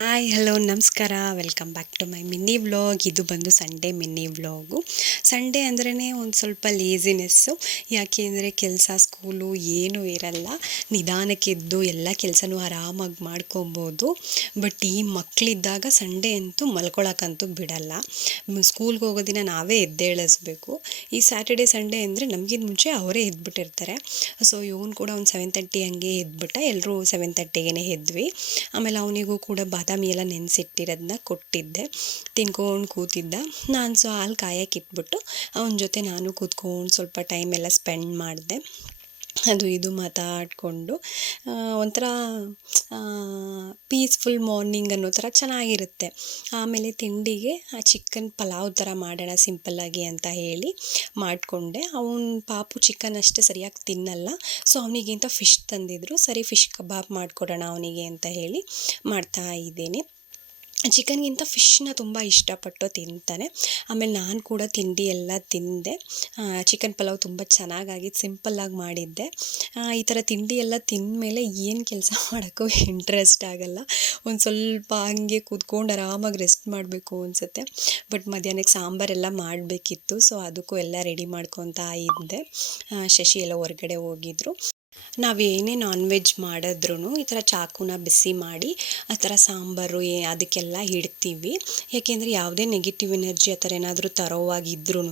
Hi hello ನಮಸ್ಕಾರ, welcome back to my mini vlog. ಇದು ಬಂದು ಸಂಡೇ ಮಿನಿ ವ್ಲಾಗು. ಸಂಡೇ ಅಂದ್ರೇ ಒಂದು ಸ್ವಲ್ಪ ಲೇಸಿನೆಸ್ಸು. ಯಾಕೆ ಅಂದರೆ ಕೆಲಸ ಸ್ಕೂಲು ಏನೂ ಇರಲ್ಲ, ನಿಧಾನಕ್ಕೆ ಎದ್ದು ಎಲ್ಲ ಕೆಲಸನೂ ಆರಾಮಾಗಿ ಮಾಡ್ಕೊಬೋದು. ಬಟ್ ಈ ಮಕ್ಕಳಿದ್ದಾಗ ಸಂಡೇ ಅಂತೂ ಮಲ್ಕೊಳಕ್ಕಂತೂ ಬಿಡಲ್ಲ. ಸ್ಕೂಲ್ಗೆ ಹೋಗೋ ದಿನ ನಾವೇ ಎದ್ದೇಳಿಸ್ಬೇಕು. ಈ ಸ್ಯಾಟರ್ಡೆ ಸಂಡೇ ಅಂದರೆ ನಮಗಿಂತ ಮುಂಚೆ ಅವರೇ ಎದ್ಬಿಟ್ಟಿರ್ತಾರೆ. ಸೊ ಇವನು ಕೂಡ ಒಂದು 7:30 ಹಂಗೆ ಎದ್ಬಿಟ್ಟ. ಎಲ್ಲರೂ 7:30ಗೆ ಎದ್ವಿ. ಆಮೇಲೆ ಅವನಿಗೂ ಕೂಡ ಬಾದಾಮಿ ಎಲ್ಲ ನೆನೆಸಿಟ್ಟಿರೋದನ್ನ ಕೊಟ್ಟಿದ್ದೆ, ತಿನ್ಕೊಂಡು ಕೂತಿದ್ದ. ನಾನು ಹಾಲು ಕಾಯಕ್ಕೆ ಇಟ್ಬಿಟ್ಟು ಅವನ ಜೊತೆ ನಾನು ಕೂತ್ಕೊಂಡು ಸ್ವಲ್ಪ ಟೈಮ್ ಎಲ್ಲ ಸ್ಪೆಂಡ್ ಮಾಡಿದೆ. ಅದು ಇದು ಮಾತಾಡಿಕೊಂಡು ಒಂಥರ ಪೀಸ್ಫುಲ್ ಮಾರ್ನಿಂಗ್ ಅನ್ನೋ ಥರ ಚೆನ್ನಾಗಿರುತ್ತೆ. ಆಮೇಲೆ ತಿಂಡಿಗೆ ಚಿಕನ್ ಪಲಾವ್ ಥರ ಮಾಡೋಣ ಸಿಂಪಲ್ಲಾಗಿ ಅಂತ ಹೇಳಿ ಮಾಡಿಕೊಂಡೆ. ಪಾಪು ಚಿಕನ್ ಅಷ್ಟೇ ಸರಿಯಾಗಿ ತಿನ್ನಲ್ಲ, ಸೊ ಅವನಿಗಿಂತ ಫಿಶ್ ತಂದಿದ್ರು. ಸರಿ ಫಿಶ್ ಕಬಾಬ್ ಮಾಡಿಕೊಡೋಣ ಅವನಿಗೆ ಅಂತ ಹೇಳಿ ಮಾಡ್ತಾ ಇದ್ದೀನಿ. ಚಿಕನ್ಗಿಂತ ಫಿಶ್ನ ತುಂಬ ಇಷ್ಟಪಟ್ಟು ತಿಂತಾನೆ. ಆಮೇಲೆ ನಾನು ಕೂಡ ತಿಂಡಿ ಎಲ್ಲ ತಿಂದೆ. ಚಿಕನ್ ಪಲಾವ್ ತುಂಬ ಚೆನ್ನಾಗಾಗಿತ್ತು, ಸಿಂಪಲ್ಲಾಗಿ ಮಾಡಿದ್ದೆ. ಈ ಥರ ತಿಂಡಿ ಎಲ್ಲ ತಿಂದಮೇಲೆ ಏನು ಕೆಲಸ ಮಾಡೋಕ್ಕೂ ಇಂಟ್ರೆಸ್ಟ್ ಆಗೋಲ್ಲ. ಒಂದು ಸ್ವಲ್ಪ ಹಂಗೆ ಕೂತ್ಕೊಂಡು ಆರಾಮಾಗಿ ರೆಸ್ಟ್ ಮಾಡಬೇಕು ಅನಿಸುತ್ತೆ. ಬಟ್ ಮಧ್ಯಾಹ್ನಕ್ಕೆ ಸಾಂಬಾರೆಲ್ಲ ಮಾಡಬೇಕಿತ್ತು, ಸೊ ಅದಕ್ಕೂ ಎಲ್ಲ ರೆಡಿ ಮಾಡ್ಕೊತಾ ಇದ್ದೆ. ಶಶಿ ಎಲ್ಲ ಹೊರಗಡೆ ಹೋಗಿದ್ರು. ನಾವು ಏನೇ ನಾನ್ ವೆಜ್ ಮಾಡಿದ್ರೂ ಈ ಥರ ಚಾಕುನ ಬಿಸಿ ಮಾಡಿ ಆ ಥರ ಸಾಂಬಾರು ಅದಕ್ಕೆಲ್ಲ ಇಡ್ತೀವಿ. ಯಾಕೆಂದರೆ ಯಾವುದೇ ನೆಗೆಟಿವ್ ಎನರ್ಜಿ ಆ ಥರ ಏನಾದರೂ ತರೋವಾಗಿದ್ರೂ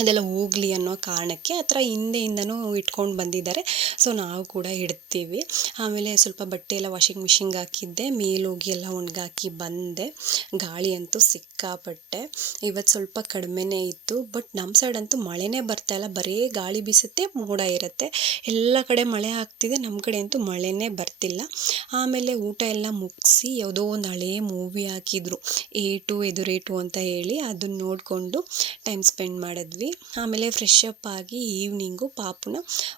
ಅದೆಲ್ಲ ಹೋಗಲಿ ಅನ್ನೋ ಕಾರಣಕ್ಕೆ ಆ ಥರ ಹಿಂದೆಯಿಂದನೂ ಇಟ್ಕೊಂಡು ಬಂದಿದ್ದಾರೆ. ಸೊ ನಾವು ಕೂಡ ಇಡ್ತೀವಿ. ಆಮೇಲೆ ಸ್ವಲ್ಪ ಬಟ್ಟೆ ಎಲ್ಲ ವಾಷಿಂಗ್ ಮಿಷಿನ್ಗೆ ಹಾಕಿದ್ದೆ, ಮೇಲೋಗಿ ಎಲ್ಲ ಒಣಗಾಕಿ ಬಂದೆ. ಗಾಳಿ ಅಂತೂ ಸಿಕ್ಕಾಪಟ್ಟೆ. ಇವತ್ತು ಸ್ವಲ್ಪ ಕಡಿಮೆನೇ ಇತ್ತು, ಬಟ್ ನಮ್ಮ ಸೈಡ್ ಅಂತೂ ಮಳೆನೇ ಬರ್ತಾಯಿಲ್ಲ, ಬರೀ ಗಾಳಿ ಬೀಸುತ್ತೆ, ಮೋಡ ಇರುತ್ತೆ. ಎಲ್ಲ ಕಡೆ ಮಳೆ ಆಗ್ತಿದೆ, ನಮ್ಮ ಕಡೆ ಅಂತೂ ಮಳೆನೇ ಬರ್ತಿಲ್ಲ. ಆಮೇಲೆ ಊಟ ಎಲ್ಲ ಮುಗಿಸಿ ಯಾವುದೋ ಒಂದು ಹಳೇ ಮೂವಿ ಹಾಕಿದ್ರು, ಏಟು ಎದುರೇಟು ಅಂತ ಹೇಳಿ, ಅದನ್ನ ನೋಡಿಕೊಂಡು ಟೈಮ್ ಸ್ಪೆಂಡ್ ಮಾಡಿದ್ವಿ. ಆಮೇಲೆ ಫ್ರೆಶ್ ಅಪ್ ಆಗಿ ಈವ್ನಿಂಗು ಪಾಪುನ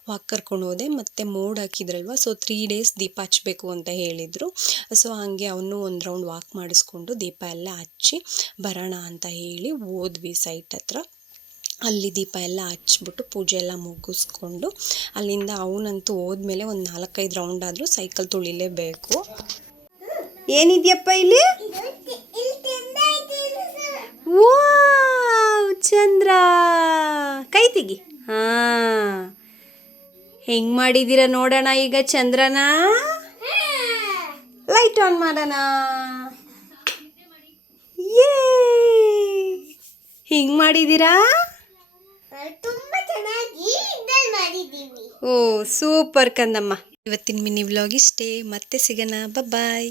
ವಾಕ್ ಕರ್ಕೊಂಡು ಹೋದೆ. ಮತ್ತು ಮೋಡ್ ಹಾಕಿದ್ರಲ್ವ, ಸೊ 3 days ದೀಪ ಹಚ್ಚಬೇಕು ಅಂತ ಹೇಳಿದರು. ಸೊ ಹಾಗೆ ಅವನು ಒಂದು ರೌಂಡ್ ವಾಕ್ ಮಾಡಿಸ್ಕೊಂಡು ದೀಪ ಎಲ್ಲ ಹಚ್ಚಿ ಬರೋಣ ಅಂತ ಹೇಳಿ ಹೋದ್ವಿ ಸೈಟ್ ಹತ್ರ. ಅಲ್ಲಿ ದೀಪ ಎಲ್ಲ ಹಚ್ಬಿಟ್ಟು ಪೂಜೆ ಎಲ್ಲ ಮುಗಿಸ್ಕೊಂಡು ಅಲ್ಲಿಂದ ಅವನಂತೂ ಹೋದ್ಮೇಲೆ ಒಂದು 4-5 ರೌಂಡ್ ಆದರೂ ಸೈಕಲ್ ತುಳಿಲೇಬೇಕು. ಏನಿದೆಯಪ್ಪ ಇಲ್ಲಿ? ವಾವ್, ಚಂದ್ರ ಕೈ ತೆಗಿ. ಹಾಂ, ಹೆಂಗೆ ಮಾಡಿದ್ದೀರ ನೋಡೋಣ ಈಗ ಚಂದ್ರನ. ಲೈಟ್ ಆನ್ ಮಾಡೋಣ. ಯೇ, ಹಿಂಗೆ ಮಾಡಿದ್ದೀರಾ? ಓ ಸೂಪರ್ ಕಂದಮ್ಮ. ಇವತ್ತಿನ ಮಿನಿ ವ್ಲಾಗ್ ಇಷ್ಟೇ, ಮತ್ತೆ ಸಿಗೋಣ, ಬಾಯ್.